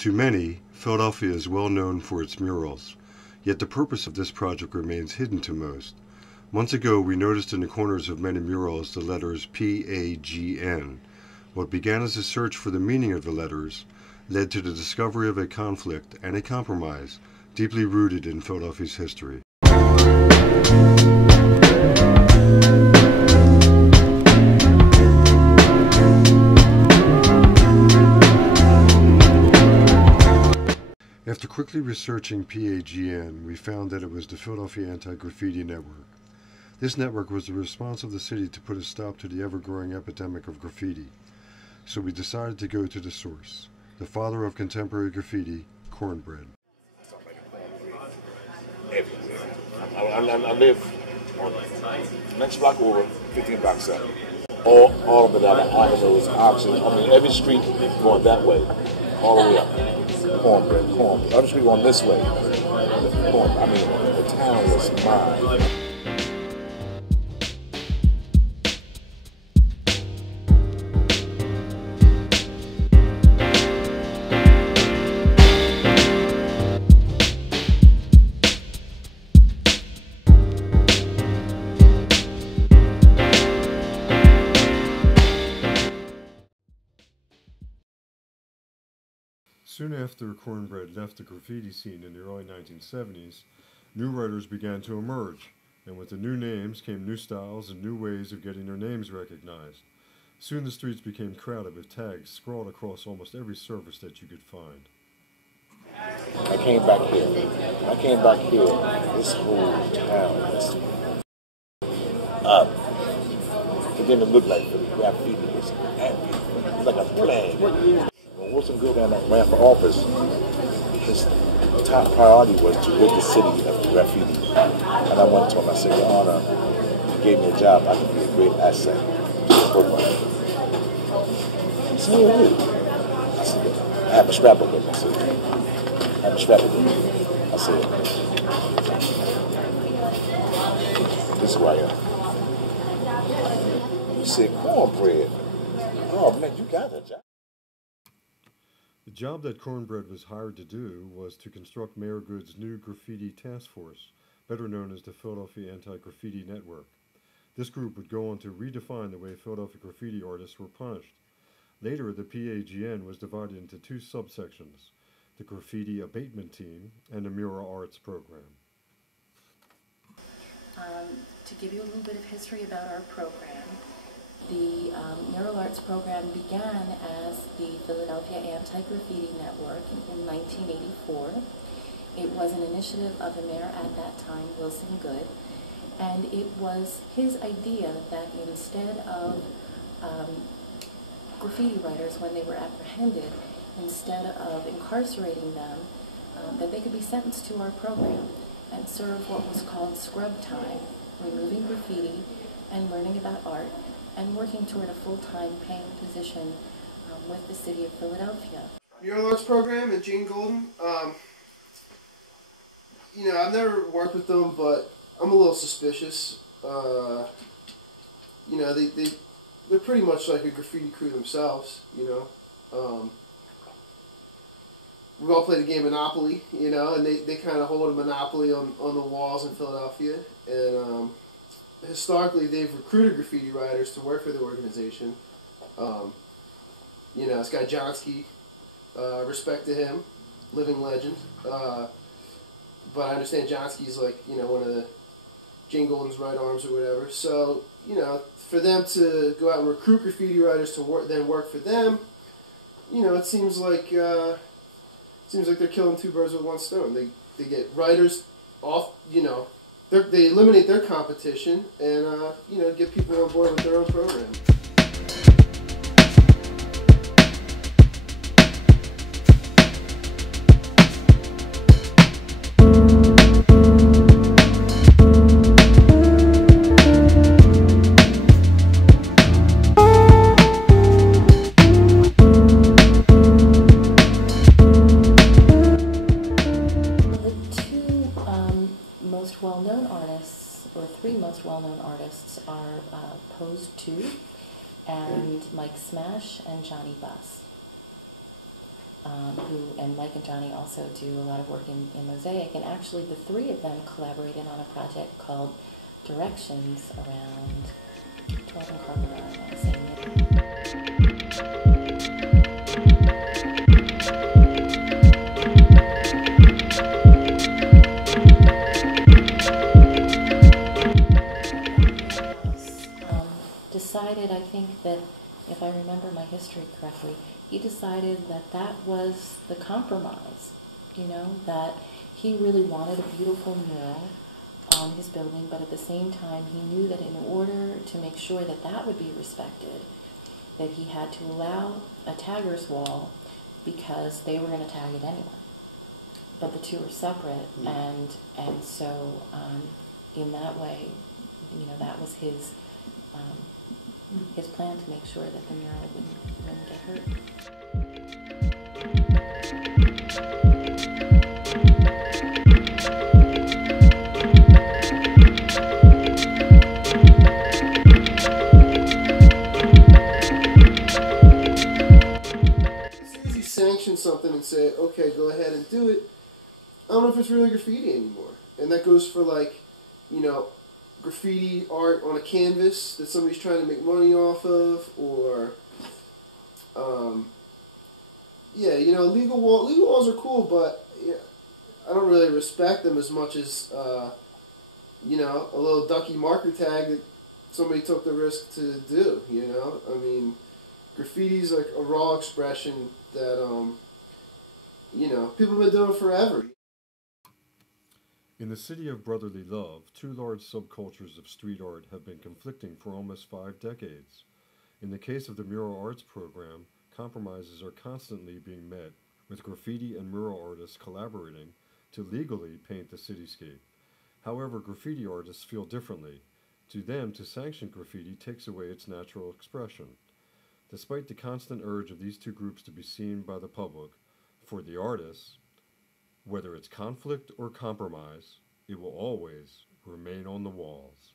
To many, Philadelphia is well known for its murals, yet the purpose of this project remains hidden to most. Months ago, we noticed in the corners of many murals the letters PAGN. What began as a search for the meaning of the letters led to the discovery of a conflict and a compromise deeply rooted in Philadelphia's history. After quickly researching PAGN, we found that it was the Philadelphia Anti-Graffiti Network. This network was the response of the city to put a stop to the ever-growing epidemic of graffiti. So we decided to go to the source, the father of contemporary graffiti, Cornbread. Everywhere. I live on the next block over, 15 blocks up. All of the other avenues, options. I mean, every street going that way, all the way up. Cornbread. Other street going this way. I mean, the town was mine. Soon after Cornbread left the graffiti scene in the early 1970s, new writers began to emerge, and with the new names came new styles and new ways of getting their names recognized. Soon the streets became crowded with tags scrawled across almost every surface that you could find. I came back here. This whole town is up. It didn't look like the graffiti was everywhere. It was like a plague. When Wilson Goodman ran for office, his top priority was to rid the city of graffiti. And I went to him, I said, Your Honor, you gave me a job, I could be a great asset to the program. He said, Who are you? I said, I have a scrapbook with me. I said, I have a scrapbook with me. I said, this is who I am. He said, Cornbread. Oh man, you got a job. The job that Cornbread was hired to do was to construct Mayor Good's new graffiti task force, better known as the Philadelphia Anti-Graffiti Network. This group would go on to redefine the way Philadelphia graffiti artists were punished. Later, the PAGN was divided into two subsections, the Graffiti Abatement Team and the Mural Arts Program. To give you a little bit of history about our program, the Mural Arts Program began as the Philadelphia Anti-Graffiti Network in 1984. It was an initiative of the mayor at that time, Wilson Goode, and it was his idea that instead of graffiti writers, when they were apprehended, instead of incarcerating them, that they could be sentenced to our program and serve what was called scrub time, removing graffiti and learning about art, and working toward a full-time paying position with the city of Philadelphia. Mural Arts Program and Gene Golden, you know, I've never worked with them, but I'm a little suspicious. You know, they're pretty much like a graffiti crew themselves, you know. We all play the game Monopoly, you know, and they kind of hold a monopoly on the walls in Philadelphia, and historically, they've recruited graffiti writers to work for the organization. You know, this guy Johnsky, respect to him, living legend. But I understand Johnsky's like, you know, one of the Gene Golden's right arms or whatever. So, you know, for them to go out and recruit graffiti writers to then work for them, you know, it seems like they're killing two birds with one stone. They get writers off, you know. They eliminate their competition and, you know, get people on board with their own program. well-known artists are Pose 2 and Mike Smash and Johnny Buss. and Mike and Johnny also do a lot of work in Mosaic, and actually the three of them collaborated on a project called Directions around 12 and Crocodile, I want to say. Decided, I think that, if I remember my history correctly, he decided that that was the compromise, that he really wanted a beautiful mural on his building, but at the same time he knew that in order to make sure that that would be respected, that he had to allow a tagger's wall because they were going to tag it anyway. But the two are separate, and so in that way, that was his plan to make sure that the mural wouldn't get hurt. As soon as you sanction something and say, okay, go ahead and do it, I don't know if it's really graffiti anymore. And that goes for graffiti art on a canvas that somebody's trying to make money off of, or legal walls are cool, but I don't really respect them as much as a little ducky marker tag that somebody took the risk to do. I mean, graffiti's like a raw expression that people have been doing forever. In the city of brotherly love, two large subcultures of street art have been conflicting for almost 5 decades. In the case of the Mural Arts Program, compromises are constantly being met, with graffiti and mural artists collaborating to legally paint the cityscape. However, graffiti artists feel differently. To them, to sanction graffiti takes away its natural expression. Despite the constant urge of these two groups to be seen by the public, for the artists, whether it's conflict or compromise, it will always remain on the walls.